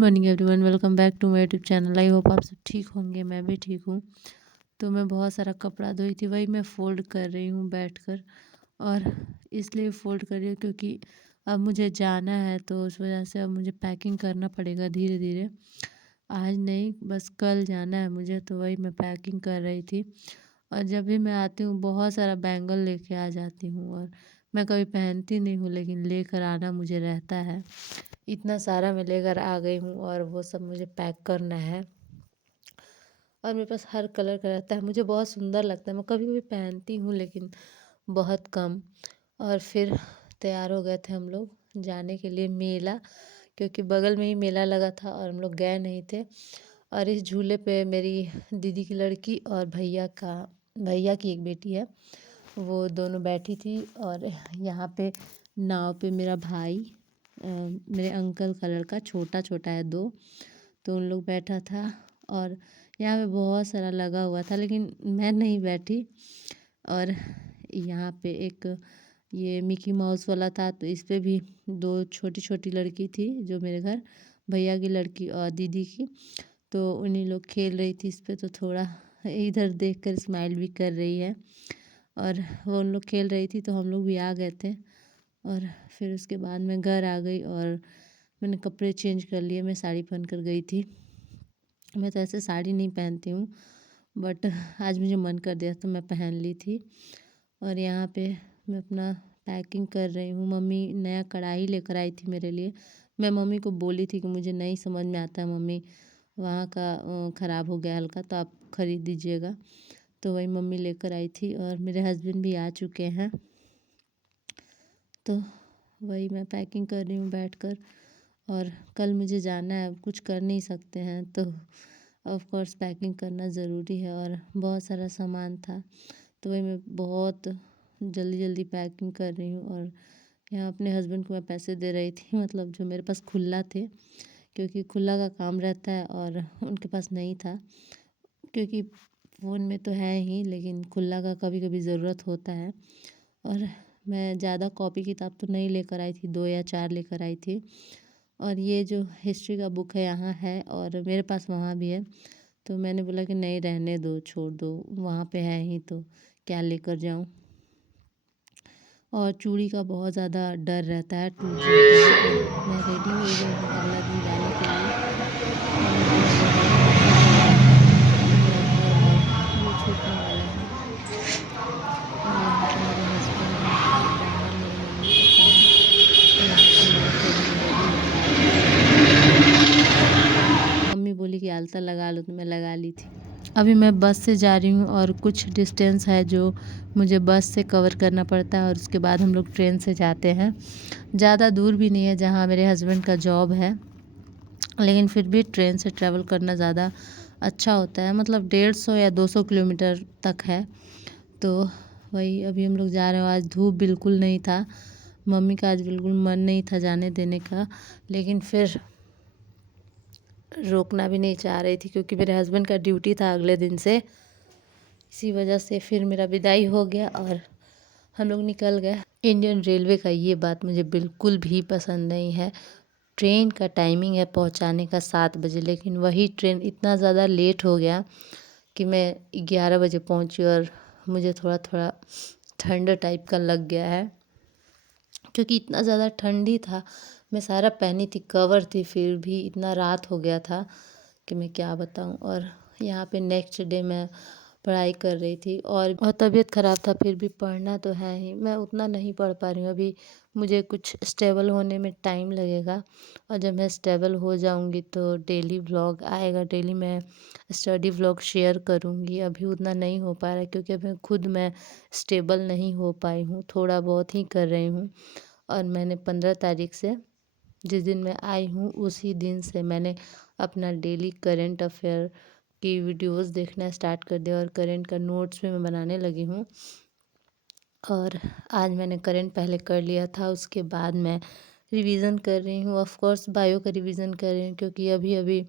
Morning everyone, welcome back to my YouTube channel. I hope आप सब ठीक होंगे, मैं भी ठीक हूँ। तो मैं बहुत सारा कपड़ा धोई थी, वही मैं फ़ोल्ड कर रही हूँ बैठकर। और इसलिए फ़ोल्ड कर रही हूँ क्योंकि अब मुझे जाना है, तो उस वजह से अब मुझे पैकिंग करना पड़ेगा धीरे धीरे। आज नहीं, बस कल जाना है मुझे, तो वही मैं पैकिंग कर रही थी। और जब भी मैं आती हूँ बहुत सारा बैंगल लेके आ जाती हूँ, और मैं कभी पहनती नहीं हूँ, लेकिन लेकर आना मुझे रहता है। इतना सारा मैं लेकर आ गई हूँ और वो सब मुझे पैक करना है। और मेरे पास हर कलर का रहता है, मुझे बहुत सुंदर लगता है। मैं कभी कभी पहनती हूँ लेकिन बहुत कम। और फिर तैयार हो गए थे हम लोग जाने के लिए मेला, क्योंकि बगल में ही मेला लगा था और हम लोग गए नहीं थे। और इस झूले पे मेरी दीदी की लड़की और भैया की एक बेटी है, वो दोनों बैठी थी। और यहाँ पे नाव पे मेरा भाई, मेरे अंकल का लड़का, छोटा छोटा है 2, तो उन लोग बैठा था। और यहाँ पे बहुत सारा लगा हुआ था लेकिन मैं नहीं बैठी। और यहाँ पे एक ये मिकी माउस वाला था, तो इस पे भी 2 छोटी छोटी लड़की थी, जो मेरे घर भैया की लड़की और दीदी की। तो उन्हीं लोग खेल रही थी इस पे, तो थोड़ा इधर देखकर स्माइल भी कर रही है। और वो उन लोग खेल रही थी तो हम लोग भी आ गए थे। और फिर उसके बाद मैं घर आ गई और मैंने कपड़े चेंज कर लिए। मैं साड़ी पहन कर गई थी। मैं तो ऐसे साड़ी नहीं पहनती हूँ, बट आज मुझे मन कर दिया तो मैं पहन ली थी। और यहाँ पे मैं अपना पैकिंग कर रही हूँ। मम्मी नया कढ़ाई लेकर आई थी मेरे लिए। मैं मम्मी को बोली थी कि मुझे नहीं समझ में आता है मम्मी, वहाँ का ख़राब हो गया हल्का, तो आप ख़रीद दीजिएगा। तो वही मम्मी लेकर आई थी और मेरे हस्बैंड भी आ चुके हैं। तो वही मैं पैकिंग कर रही हूँ बैठकर। और कल मुझे जाना है, अब कुछ कर नहीं सकते हैं, तो ऑफ कोर्स पैकिंग करना ज़रूरी है। और बहुत सारा सामान था, तो वही मैं बहुत जल्दी जल्दी पैकिंग कर रही हूँ। और यहाँ अपने हस्बैंड को मैं पैसे दे रही थी, मतलब जो मेरे पास खुला थे, क्योंकि खुला का काम रहता है और उनके पास नहीं था। क्योंकि फ़ोन में तो है ही, लेकिन खुला का कभी कभी ज़रूरत होता है। और मैं ज़्यादा कॉपी किताब तो नहीं लेकर आई थी, 2 या 4 लेकर आई थी। और ये जो हिस्ट्री का बुक है यहाँ है, और मेरे पास वहाँ भी है। तो मैंने बोला कि नहीं, रहने दो, छोड़ दो, वहाँ पे है ही तो क्या लेकर जाऊँ। और चूड़ी का बहुत ज़्यादा डर रहता है, टूट जाता है। और मैं रेडी हो गई हूँ अगला दिन जाने के लिए। और मैं बहुत ज़्यादा एक्साइटेड हो गई हूँ कि मेरा घर अब ये छूटने वाला है। और यहाँ पे मेरे हस्बैंड हैं, और बाहर मेरे मम्मी पापा हैं। और यहाँ पे मेरे केबिन में रेडी होकर आ गए हैं। मम्मी बोली कि आलता लगा लो, तो मैं लगा ली थी। अभी मैं बस से जा रही हूँ और कुछ डिस्टेंस है जो मुझे बस से कवर करना पड़ता है, और उसके बाद हम लोग ट्रेन से जाते हैं। ज़्यादा दूर भी नहीं है जहाँ मेरे हस्बैंड का जॉब है, लेकिन फिर भी ट्रेन से ट्रैवल करना ज़्यादा अच्छा होता है। मतलब 150 या 200 किलोमीटर तक है। तो वही अभी हम लोग जा रहे हैं। आज धूप बिल्कुल नहीं था, मम्मी का आज बिल्कुल मन नहीं था जाने देने का, लेकिन फिर रोकना भी नहीं चाह रही थी, क्योंकि मेरे हस्बैंड का ड्यूटी था अगले दिन से। इसी वजह से फिर मेरा विदाई हो गया और हम लोग निकल गए। इंडियन रेलवे का ये बात मुझे बिल्कुल भी पसंद नहीं है। ट्रेन का टाइमिंग है पहुंचाने का 7 बजे, लेकिन वही ट्रेन इतना ज़्यादा लेट हो गया कि मैं 11 बजे पहुंची। और मुझे थोड़ा थोड़ा ठंड टाइप का लग गया है, क्योंकि इतना ज़्यादा ठंडी था। मैं सारा पहनी थी, कवर थी, फिर भी इतना रात हो गया था कि मैं क्या बताऊं। और यहाँ पे नेक्स्ट डे मैं पढ़ाई कर रही थी, और तबीयत ख़राब था, फिर भी पढ़ना तो है ही। मैं उतना नहीं पढ़ पा रही हूँ अभी, मुझे कुछ स्टेबल होने में टाइम लगेगा। और जब मैं स्टेबल हो जाऊँगी तो डेली व्लॉग आएगा, डेली मैं स्टडी व्लॉग शेयर करूँगी। अभी उतना नहीं हो पा रहा है, क्योंकि अभी खुद मैं स्टेबल नहीं हो पाई हूँ, थोड़ा बहुत ही कर रही हूँ। और मैंने 15 तारीख से, जिस दिन मैं आई हूँ उसी दिन से मैंने अपना डेली करंट अफेयर की वीडियोस देखना स्टार्ट कर दिया, और करंट का नोट्स भी मैं बनाने लगी हूँ। और आज मैंने करंट पहले कर लिया था, उसके बाद मैं रिवीजन कर रही हूँ। ऑफ कोर्स बायो का रिवीजन कर रही हूँ, क्योंकि अभी अभी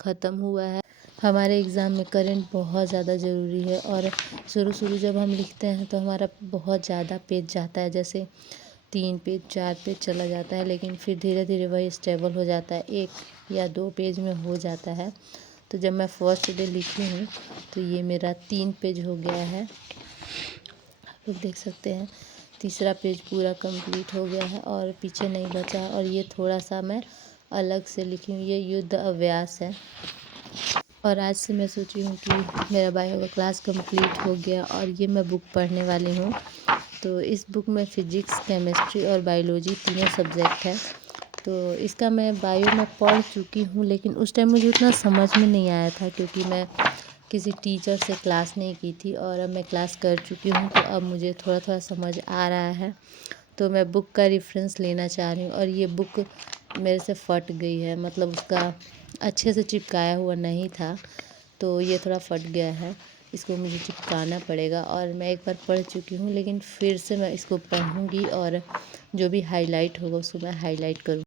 ख़त्म हुआ है। हमारे एग्ज़ाम में करंट बहुत ज़्यादा ज़रूरी है। और शुरू शुरू जब हम लिखते हैं तो हमारा बहुत ज़्यादा पेज जाता है। जैसे 3 पेज 4 पेज चला जाता है, लेकिन फिर धीरे धीरे वही स्टेबल हो जाता है, 1 या 2 पेज में हो जाता है। तो जब मैं फर्स्ट डे लिखी हूँ तो ये मेरा 3 पेज हो गया है, आप लोग देख सकते हैं। तीसरा पेज पूरा कंप्लीट हो गया है और पीछे नहीं बचा है। और ये थोड़ा सा मैं अलग से लिखी हूँ, ये युद्ध अभ्यास है। और आज से मैं सोची हूँ कि मेरा बायो का क्लास कंप्लीट हो गया और ये मैं बुक पढ़ने वाली हूँ। तो इस बुक में फिजिक्स, केमिस्ट्री और बायोलॉजी तीनों सब्जेक्ट है। तो इसका मैं बायो में पढ़ चुकी हूँ, लेकिन उस टाइम मुझे उतना समझ में नहीं आया था क्योंकि मैं किसी टीचर से क्लास नहीं की थी। और अब मैं क्लास कर चुकी हूँ तो अब मुझे थोड़ा थोड़ा समझ आ रहा है। तो मैं बुक का रेफरेंस लेना चाह रही हूँ। और ये बुक मेरे से फट गई है, मतलब उसका अच्छे से चिपकाया हुआ नहीं था, तो ये थोड़ा फट गया है। इसको मुझे चिपकाना पड़ेगा। और मैं एक बार पढ़ चुकी हूँ, लेकिन फिर से मैं इसको पढ़ूँगी और जो भी हाईलाइट होगा उसको मैं हाईलाइट करूँ।